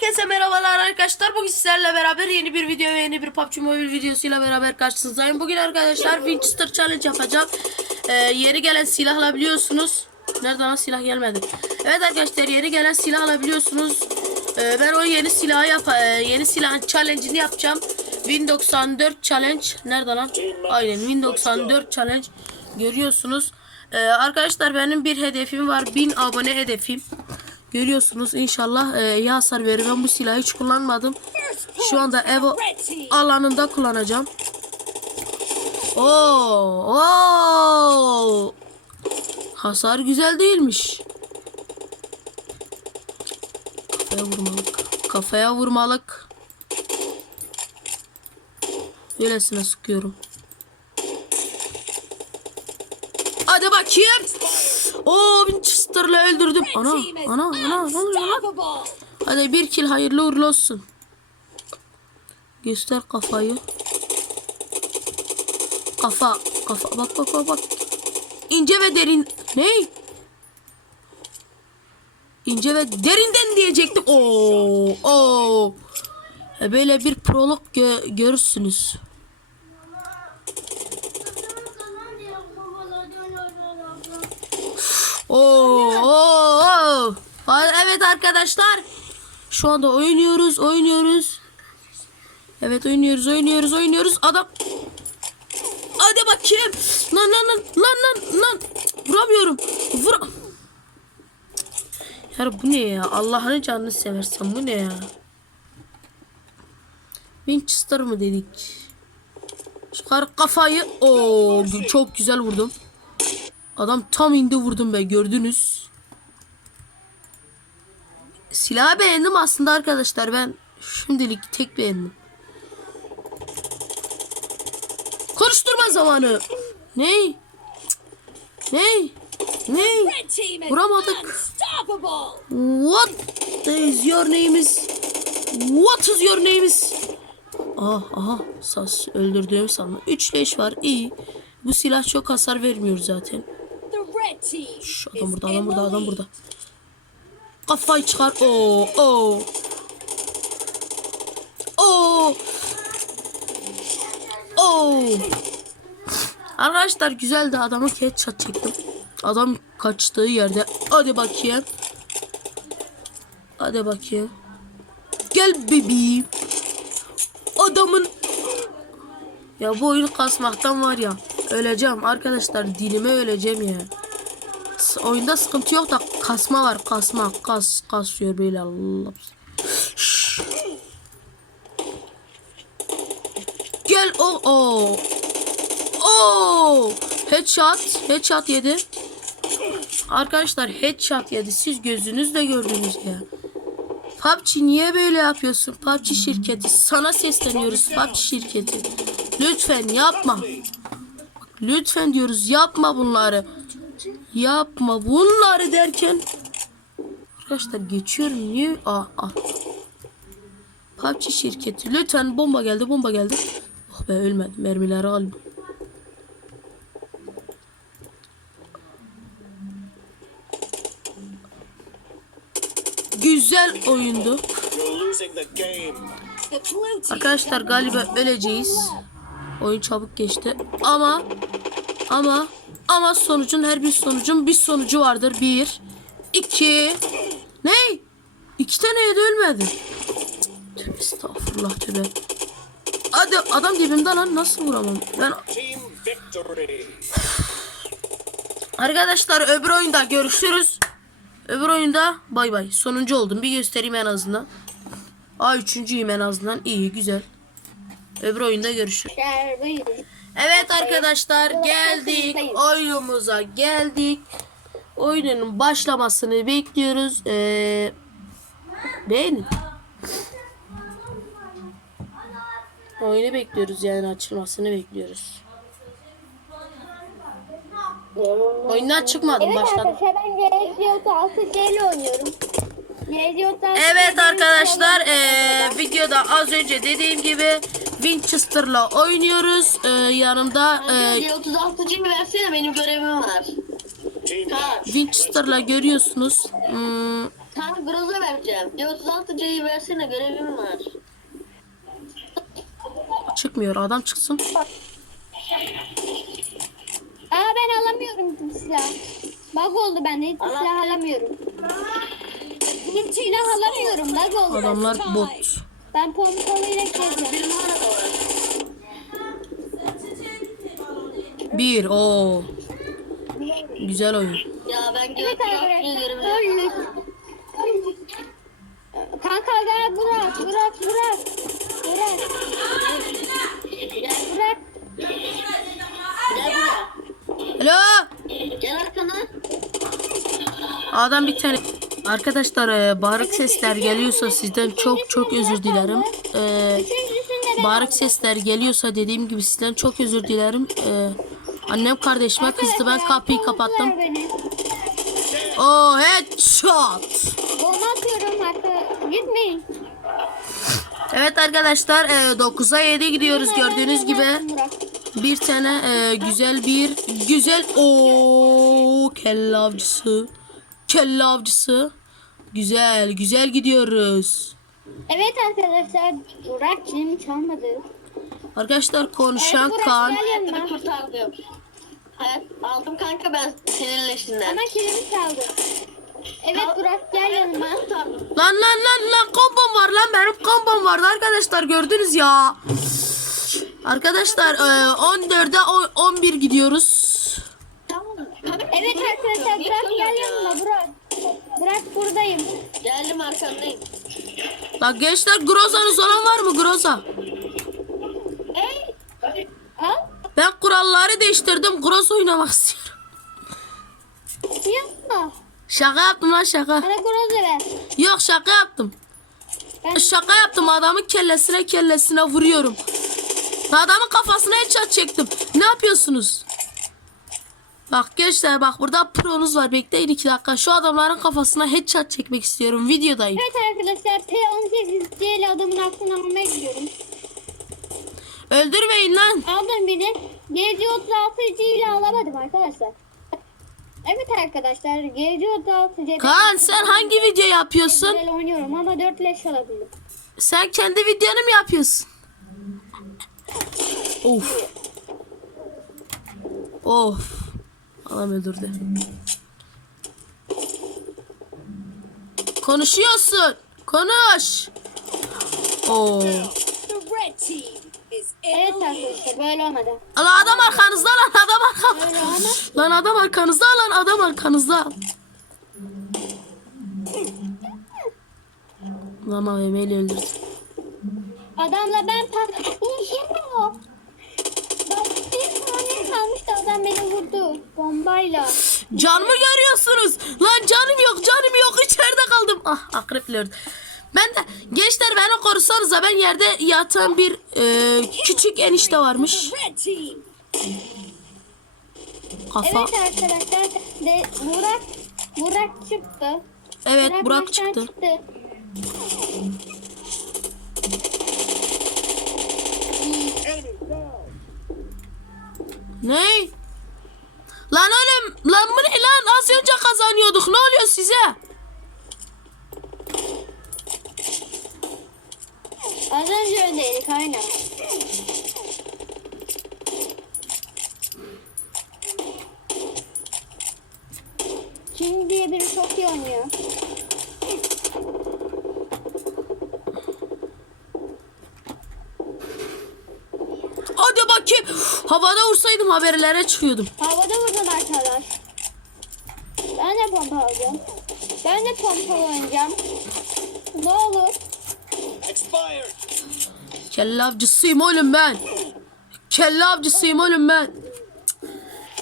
Herkese merhabalar arkadaşlar. Bugün sizlerle beraber yeni bir video ve yeni bir PUBG Mobile videosuyla beraber karşınızdayım. Bugün arkadaşlar Winchester Challenge yapacağım. Ee, yeni gelen silah alabiliyorsunuz. Nereden lan silah gelmedi. Evet arkadaşlar yeni gelen silah alabiliyorsunuz. Ee, ben o yeni silahı yap e, yeni silahın challenge'ini yapacağım. Win 94 challenge. Nerede lan? Aynen Win 94 challenge. Görüyorsunuz. Ee, arkadaşlar benim bir hedefim var. 1000 abone hedefim. Görüyorsunuz inşallah e, iyi hasar verir. Ben bu silahı hiç kullanmadım. Şu anda ev alanında kullanacağım. Oo, oo. Hasar güzel değilmiş. Kafaya vurmalık. Kafaya vurmalık. Öylesine sıkıyorum. Hadi bakayım. Oo Winchester'la öldürdüm. Ana ana ana ne oluyor lan? Hadi bir kill hayırlı uğurlu olsun. Göster kafayı. Kafa kafa bak bak bak bak. İnce ve derin. Ne? İnce ve derinden diyecektim. Oo oo. E, Böyle bir prolog gö- görürsünüz. Oo, oo, oo. Evet arkadaşlar. Şu anda oynuyoruz, oynuyoruz. Evet oynuyoruz, oynuyoruz, oynuyoruz. Adam. Hadi bakayım. Lan lan lan lan lan lan. Vuramıyorum. Vur. Ya bu ne ya? Allah'ın canını seversen bu ne ya? Winchester mı dedik? Çıkar kafayı. Oo, çok güzel vurdum. Adam tam indi vurdum be gördünüz. Silahı beğendim aslında arkadaşlar ben şimdilik tek beğendim. Konuşturma zamanı. Ney? Ney? Ney? Vuramadık. What is your name is? What is your name is? Ah aha sas öldürdüğüm sandım. 3 leş var iyi. Bu silah çok hasar vermiyor zaten. Şu adam burada adam burada adam burada. Kafayı çıkar. Oo oo. Oo. Oo. Arkadaşlar güzeldi adamı headshot çektim. Adam kaçtığı yerde. Hadi bakayım. Hadi bakayım. Gel bebeğim. Adamın ya bu oyun kasmaktan var ya. Öleceğim arkadaşlar dilime öleceğim ya. Oyunda sıkıntı yok da kasma var kasma kas kasıyor böyle Allah. Gel o o. O. Headshot, headshot yedi. Arkadaşlar headshot yedi. Siz gözünüzle gördünüz ya. PUBG niye böyle yapıyorsun? PUBG şirketi. Sana sesleniyoruz PUBG şirketi. Lütfen yapma. Lütfen diyoruz yapma bunları. Yapma bunları derken. Arkadaşlar geçiyorum niye? Aa, aa. PUBG şirketi. Lütfen bomba geldi bomba geldi. Oh be ölmedim. Mermileri alayım. Güzel oyundu. Arkadaşlar galiba öleceğiz. Oyun çabuk geçti. Ama ama ama sonucun her bir sonucun bir sonucu vardır. Bir, iki, ne? İki tane yedi ölmedi. Tövbe estağfurullah tövbe. Hadi adam dibimde lan nasıl vuramam? Ben arkadaşlar öbür oyunda görüşürüz. Öbür oyunda bay bay. Sonuncu oldum. Bir göstereyim en azından. Aa üçüncüyüm en azından. İyi güzel. Öbür oyunda görüşürüz. Evet arkadaşlar geldik oyunumuza geldik. Oyunun başlamasını bekliyoruz. Ee, beğenin. Oyunu bekliyoruz yani açılmasını bekliyoruz. Oyundan çıkmadım Evet başladım. arkadaşlar ben Reziot 6 C ile oynuyorum. Reziot 6 Evet arkadaşlar eee, videoda az önce dediğim gibi Winchester'la oynuyoruz. Eee, yanımda eee, 36 C versene benim görevim var. Team Kaç? Winchester'la görüyorsunuz. Hmm, Ben Groz'a vereceğim. Ya 36C'yi versene görevim var. Çıkmıyor adam çıksın. Aa ben alamıyorum silah. Bug oldu bende. Hiç silah alamıyorum. Hiç silah alamıyorum. Bug oldu. Adamlar bot. Ben pompalıyla gezeceğim. Bir o. Güzel oyun. Ya ben gö Evet. Öldük. Kanka gel Burak. Burak Burak. Burak. Burak. Alo. Gel arkana. Adam bir tane. Arkadaşlar e, bağırık sesler geliyorsa sizden çok çok özür dilerim. E, de bağırık sesler geliyorsa dediğim gibi sizden çok özür dilerim. E, annem kardeşime kızdı ben kapıyı kapattım. Oh headshot. Bomba atıyorum hatta. Gitmeyin. Evet arkadaşlar e, 9'a 7 gidiyoruz gördüğünüz gibi. Bir tane e, güzel bir güzel o kelle avcısı. Kelle avcısı. Güzel güzel gidiyoruz. Evet arkadaşlar Burak kilimi çalmadı. Arkadaşlar konuşan Evet, Burak, kan. Aldım kanka ben senin leşinden. Ama kilimi çaldı. Evet Burak gel yanıma. Lan lan lan lan kombom var lan benim kombom vardı arkadaşlar gördünüz ya. Arkadaşlar e, 14'e on- 11 gidiyoruz. Evet arkadaşlar. Burak gel yanıma Burak. Burak buradayım. Geldim arkandayım. Lan gençler Groza'nız olan var mı Groza? Ey. Al. Ben kuralları değiştirdim Groza oynamak istiyorum. Yapma. Şaka yaptım lan şaka. Bana groza ver. Yok şaka yaptım. Ben Şaka yaptım adamın kellesine kellesine vuruyorum. Adamın kafasına headshot çektim. Ne yapıyorsunuz? Bak gençler bak burada pronuz var. Bekleyin iki dakika. Şu adamların kafasına headshot çekmek istiyorum. Videodayım. Evet arkadaşlar P18 diye adamın aklını almaya gidiyorum. Öldürmeyin lan. Aldım beni. GC36 ile alamadım arkadaşlar. Evet arkadaşlar GC36 Kaan sen hangi video yapıyorsun? Güzel oynuyorum ama 4 leş alabildim. Sen kendi videonu mu yapıyorsun? Of. Of. Adam öldürdü. Konuşuyorsun. Konuş. Oo. Evet arkadaşlar böyle olmadı. Lan adam arkanızda lan adam arkanızda. Böyle olmadı. Lan adam arkanızda lan adam arkanızda. Lan AVM'yle öldürdü. Adamla ben pat... Yiyemiyor. Bak bir saniye kalmıştı adam beni vurdu. Bombayla. Canımı görüyorsunuz. Lan canım yok canım yok içeride kaldım. Ah akreple öldü. Ben de gençler beni korusanıza ben yerde yatan bir e, küçük enişte varmış. Kafa. Evet arkadaşlar de Burak Burak çıktı. Evet Burak maçtan çıktı. Ne? Lan oğlum lan bu ne lan az önce kazanıyorduk ne oluyor size? Az önce öndeydik aynen. King diye biri çok iyi oynuyor. Hadi bakayım. Havada vursaydım haberlere çıkıyordum. Havada vurdun arkadaş. Ben de pompa alacağım. Ben de pompa oynayacağım. Ne olur. Expired. Kelle avcısıyım oğlum ben. Kelle avcısıyım oğlum ben.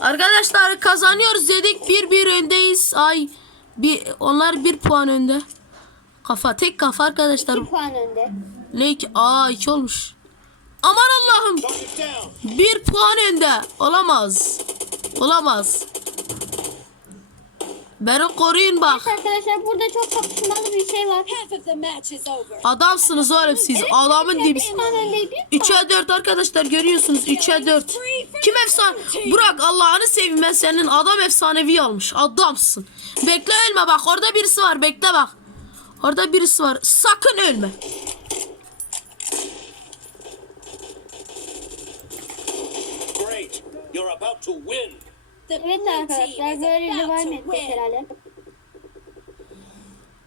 Arkadaşlar kazanıyoruz dedik. Bir bir öndeyiz. Ay bir onlar bir puan önde. Kafa tek kafa arkadaşlar. 2 puan önde. Ne iki? Aa iki olmuş. Aman Allah'ım. Bir puan önde. Olamaz. Olamaz. Beni koruyun bak. Arkadaşlar burada çok kapışmalı bir şey var. Adamsınız oğlum siz. Adamın dibi. Bir puan öndeydi. bir puan. 3'e 4 arkadaşlar görüyorsunuz 3'e 4. Kim efsane? Burak Allah'ını seveyim ben senin adam efsanevi almış. Adamsın. Bekle ölme bak orada birisi var bekle bak. Orada birisi var. Sakın ölme. Great. You're about to win. Evet arkadaşlar böyle devam edecek herhalde.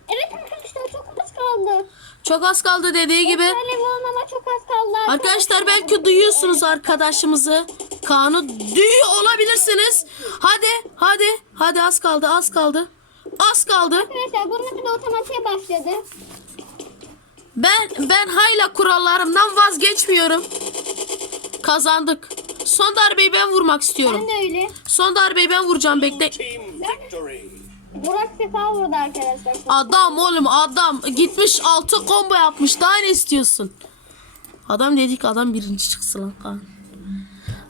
Evet arkadaşlar çok az kaldı. Çok az kaldı dediği gibi. Olmama çok az kaldı. Arkadaşlar belki duyuyorsunuz arkadaşımızı. Kaan'ı duyuyor olabilirsiniz. Hadi hadi hadi az kaldı az kaldı. Az kaldı. Arkadaşlar bunun için otomatiğe başladı. Ben ben hala kurallarımdan vazgeçmiyorum. Kazandık. Son darbeyi ben vurmak istiyorum. Ben de öyle. Son darbeyi ben vuracağım bekle. Burak sefa vurdu arkadaşlar. Adam oğlum adam gitmiş 6 combo yapmış. Daha ne istiyorsun? Adam dedik adam birinci çıksın lan Kaan.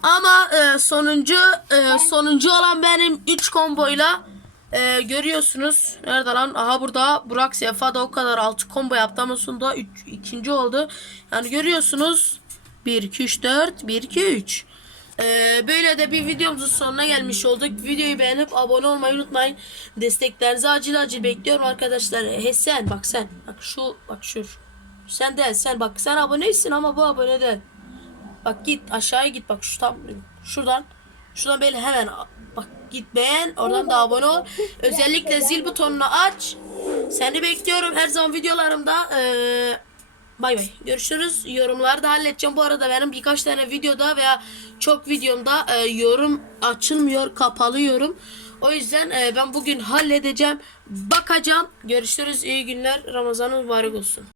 Ama e, sonuncu e, sonuncu olan benim 3 komboyla e, görüyorsunuz. Nerede lan? Aha burada Burak Sefa da o kadar 6 combo yaptı ama sonunda üç, ikinci oldu. Yani görüyorsunuz 1 2 3 4 1 2 3. Ee, böyle de bir videomuzun sonuna gelmiş olduk. Videoyu beğenip abone olmayı unutmayın. Desteklerinizi acil acil bekliyorum arkadaşlar. He sen bak sen. Bak şu bak şu. Sen de sen bak sen abonesin ama bu abone değil. Bak git aşağıya git bak şu tam şuradan. Şuradan böyle hemen bak git beğen oradan da abone ol. Özellikle zil butonunu aç. Seni bekliyorum her zaman videolarımda. Ee, Bay bay. Görüşürüz. Yorumları da halledeceğim. Bu arada benim birkaç tane videoda veya çok videomda e, yorum açılmıyor. Kapalı yorum. O yüzden e, ben bugün halledeceğim. Bakacağım. Görüşürüz. İyi günler. Ramazanın mübarek olsun.